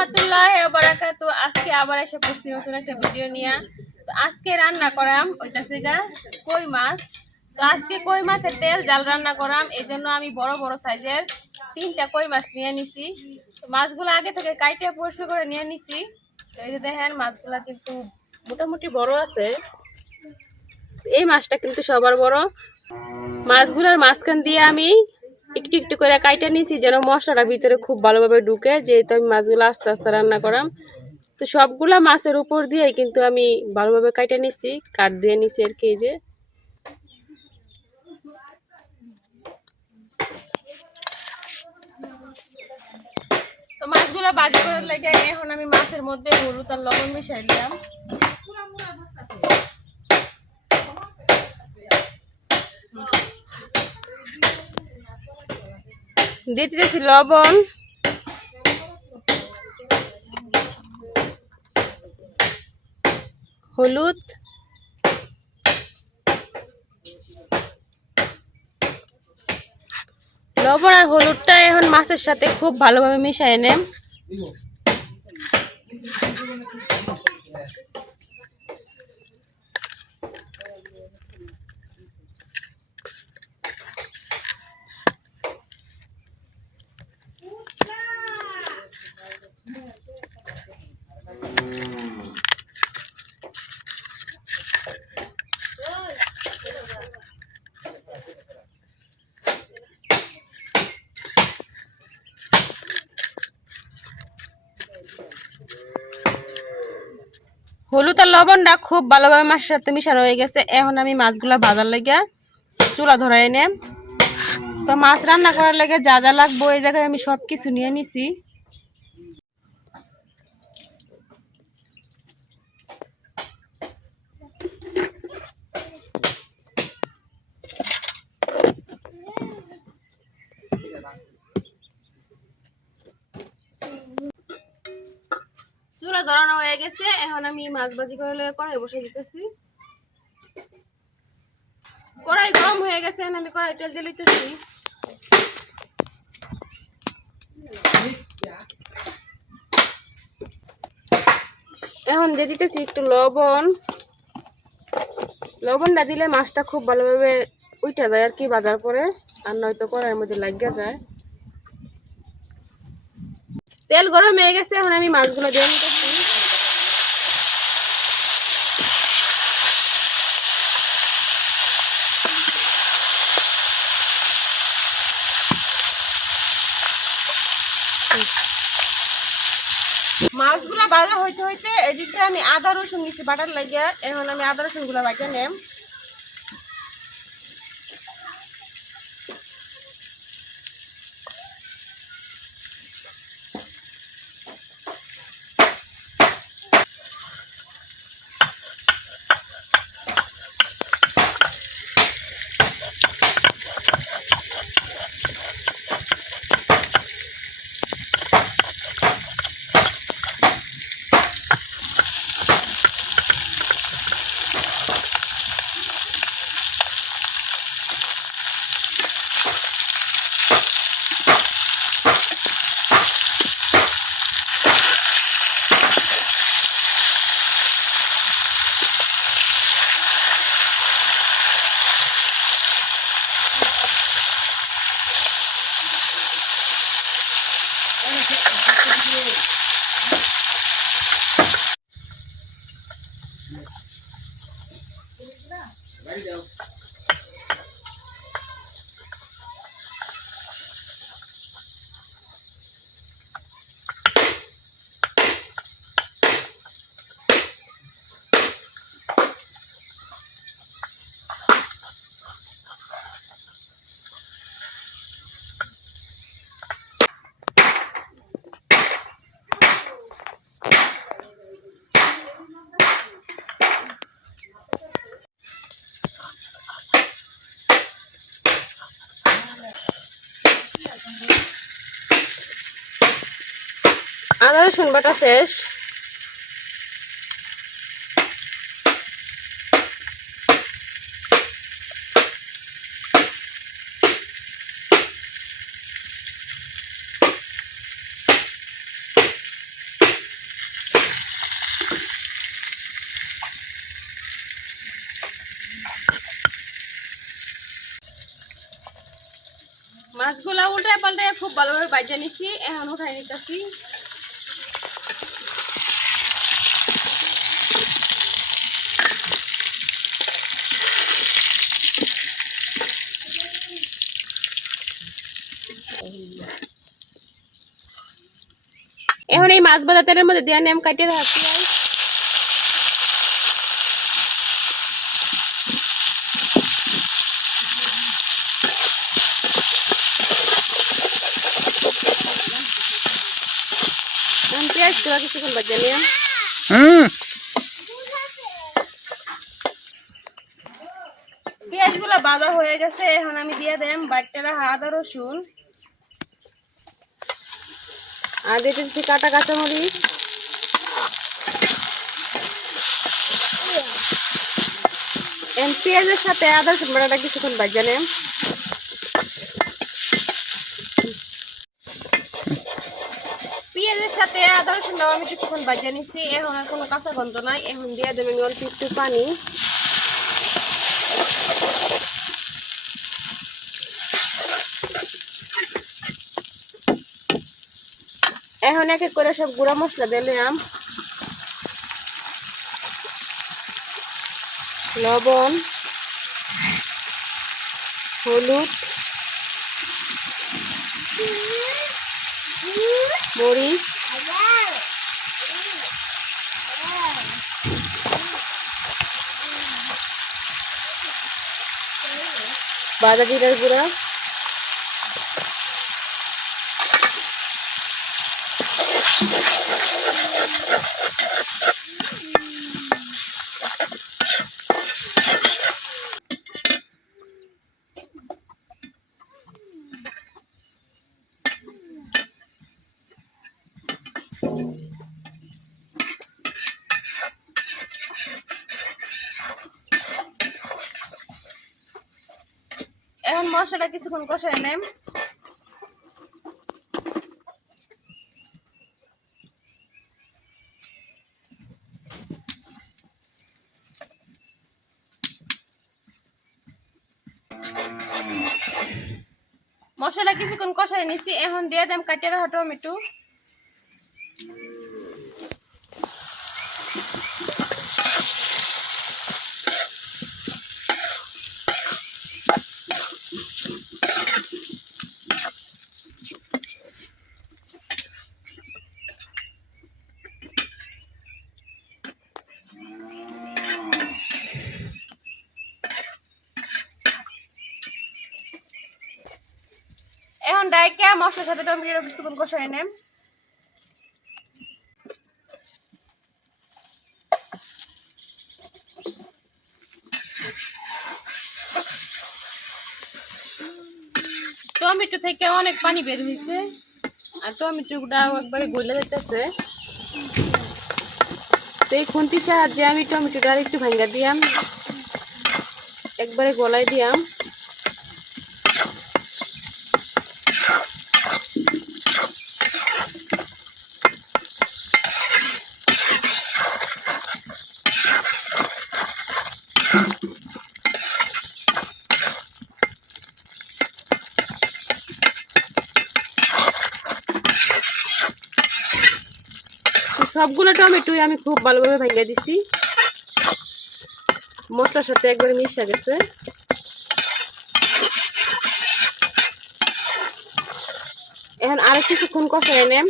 রহমতুল্লাহি ওয়া বারাকাতু। আজকে আবার এসে পড়ছি নতুন একটা ভিডিও নিয়ে। তো আজকে রান্না করাম ওইটাছে গা কই মাছ। তো আজকে কই মাছের তেল জাল রান্না করাম, এই জন্য আমি বড় বড় সাইজের 3টা কই মাছ নিয়ে নিছি। তো মাছগুলো আগে থেকে কাইটে পরিষ্কার করে নিয়ে নিছি। তো এই যে দেখেন মাছগুলা কিন্তু মোটামুটি বড় আছে। এই মাছটা কিন্তু সবার বড়। মাছগুলোর মাঝখান দিয়ে আমি একটু একটু করে কাইটা নিছি যেন মশলাটা ভিতরে খুব ভালোভাবে ঢুকে, যেহেতু আমি মাছগুলো আস্তে আস্তে রান্না করাম। তো সবগুলা মাছের উপর দিয়ে কিন্তু আমি ভালোভাবে কাইটা নিছি, কাট দিয়ে নিছি আর কি। যে তো মাছগুলো ভাজি করার লাগে এখন আমি মাছের মধ্যে হলুদ আর লবণ মিশাই দিলাম। দিয়ে দিতেছি লবণ, হলুদ, লবণ আর হলুদটা এখন মাছের সাথে খুব ভালোভাবে মিশাই নেম। হলুদ আর লবণটা খুব ভালোভাবে মাছের সাথে মিশানো হয়ে গেছে। এখন আমি মাছগুলা ভাজার লেগে চুলা ধরাই নেম। তো মাছ রান্না করার লেগে যা যা লাগবো এই জায়গায় আমি সব কিছু নিয়ে নিছি। চুলা ধরানো হয়ে গেছে, এখন আমি মাছ ভাজি করে কড়াই বসে দিতেছি। কড়াই গরম হয়ে গেছে, এখন আমি কড়াই তেল দিয়ে লইতেছি। এখন দিয়ে দিতেছি একটু লবণ। লবণটা দিলে মাছটা খুব ভালোভাবে উঠে যায় আর কি ভাজার পরে, আর নয়তো কড়াইয়ের মধ্যে লাগিয়ে যায়। তেল গরম হয়ে গেছে, এখন আমি মাছগুলো দিয়ে দিতেছি। মাছগুলা ভাজা হইতে হইতে এদিকে আমি আদা রসুন নিচ্ছি বাটার লাগিয়া। এখন আমি আদা রসুন গুলা বাটা নেম। আদা রসুন বাটা শেষ। মাছগুলা উল্টায় পাল্টায় খুব ভালোভাবে ভাজা নিছি, এখন উঠাই নিতেছি। এখন এই মাছ ভাজা তেলের মধ্যে দিয়ে আমি কাটিয়ে রাখছি। পেঁয়াজ গুলা কিছুক্ষণ ভাজা নিলাম। পেঁয়াজ গুলা ভাজা হয়ে গেছে, এখন আমি দিয়ে দেম বাটটা আদা রসুন আর দিতেছি কাটা কাঁচামরিচ, পেঁয়াজের সাথে আদা রসুন বাটাটা কিছুক্ষণ ভাজা নেম। পেঁয়াজের সাথে আদা রসুনটাও আমি কিছুক্ষণ ভাজা নিচ্ছি, এখন আর কোনো কাঁচা গন্ধ নাই। এখন দিয়ে দেবেন অল্প একটু পানি। এখন এক এক করে সব গুঁড়া মশলা দিলাম, লবণ, হলুদ, মরিচ, ভাজা জিরার গুঁড়া, এখন মশলাটা কিছুক্ষণ কষাই নেম। মশলা কিছুক্ষণ কষাই নিছি, এখন দিয়ে দেম কাটিয়ে রাখা টমেটো। এখন ডাইকা মশলার সাথে টমেটো কিছুক্ষণ কষাই নেম। টমেটো থেকে অনেক পানি বের হয়েছে আর টমেটোটাও একবারে গলে যেতেছে। তো এই খুন্তির সাহায্যে আমি টমেটোটা আর একটু ভাঙ্গা দিয়াম, একবারে গলায় দিয়াম। সবগুলো টমেটো আমি খুব ভালোভাবে ভাঙ্গা দিছি, মশলার সাথে একবারে মিশে গেছে। এখন আরেক কিছুক্ষণ কষাই নেম।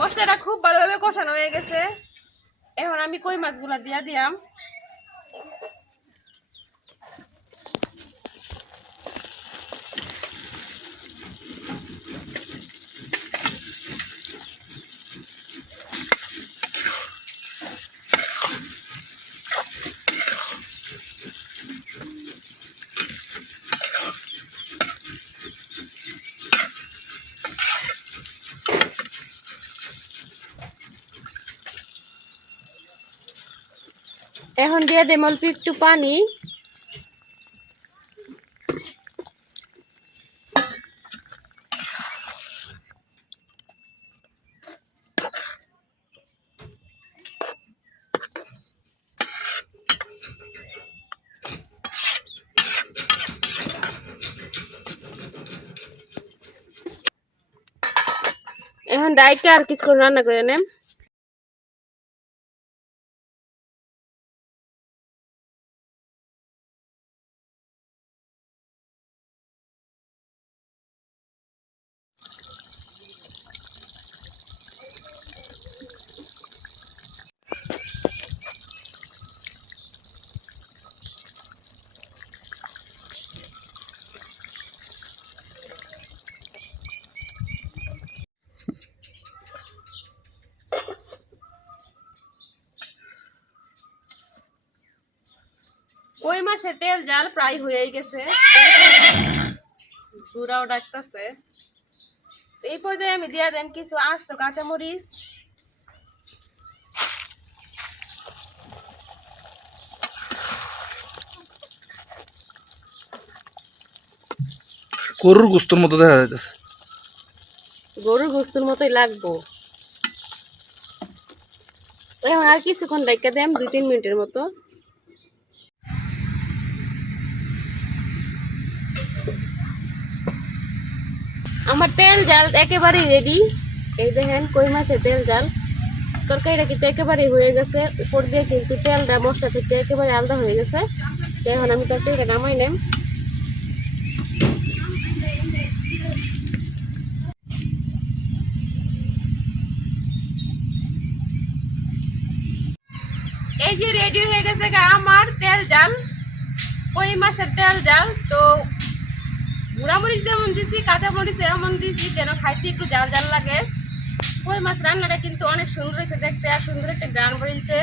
মশলাটা খুব ভালোভাবে কষানো হয়ে গেছে, এখন আমি কই মাছগুলা দিয়া দিয়াম। এখন দিয়ে দেব অল্প একটু পানি। এখন ডাইকে আর কিছু রান্না করে নেম। কই মাছের তেল জাল প্রায় হয়ে গেছে, চূড়াও ডাকতেছে। এই পর্যায়ে আমি দিয়া দেন কিছু আস্ত কাঁচামরিচ, গরুর গোস্তর মতো দেখা যাইতেছে। গরুর গোস্তের মতোই লাগবো। এখন আর কিছুক্ষণ রেখে দেন 2-3 মিনিটের মতো। আমার তেল জাল একেবারেই রেডি। এই দেখেন কই মাছের তেল জাল। তরকারিটা কিন্তু একেবারেই হয়ে গেছে, উপর দিয়ে কিন্তু তেলটা মশলা থেকে একেবারে আলাদা হয়ে গেছে। এখন আমি তরকারিটা নামাই নেম। এই যে রেডি হয়ে গেছে আমার তেল জাল, কই মাছের তেল জাল। তো গুঁড়ামরিচ যেমন দিচ্ছি, কাঁচামরিচ এমন দিচ্ছি যেন খাইতে একটু জাল জাল লাগে। কই মাছ রান্নাটা কিন্তু অনেক সুন্দর হয়েছে দেখতে, আর সুন্দর একটা গান বেরিয়েছে।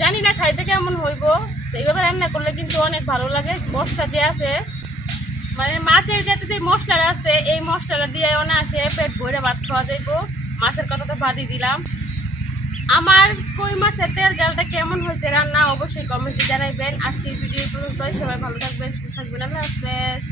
জানি না খাইতে কেমন হইব, তো এইভাবে রান্না করলে কিন্তু অনেক ভালো লাগে। মশলা যে আছে, মানে মাছের যাতে মশলাটা আছে, এই মশলাটা দিয়ে অনায়াসে পেট ভরে ভাত খাওয়া যাইব। মাছের কথা তো বাদই দিলাম। আমার কই মাছের তেল জালটা কেমন হয়েছে রান্না অবশ্যই কমেন্টে জানাইবেন। আজকের ভিডিও পর্যন্ত, সবাই ভালো থাকবেন, সুস্থ থাকবেন, আল্লাহ হাফেজ।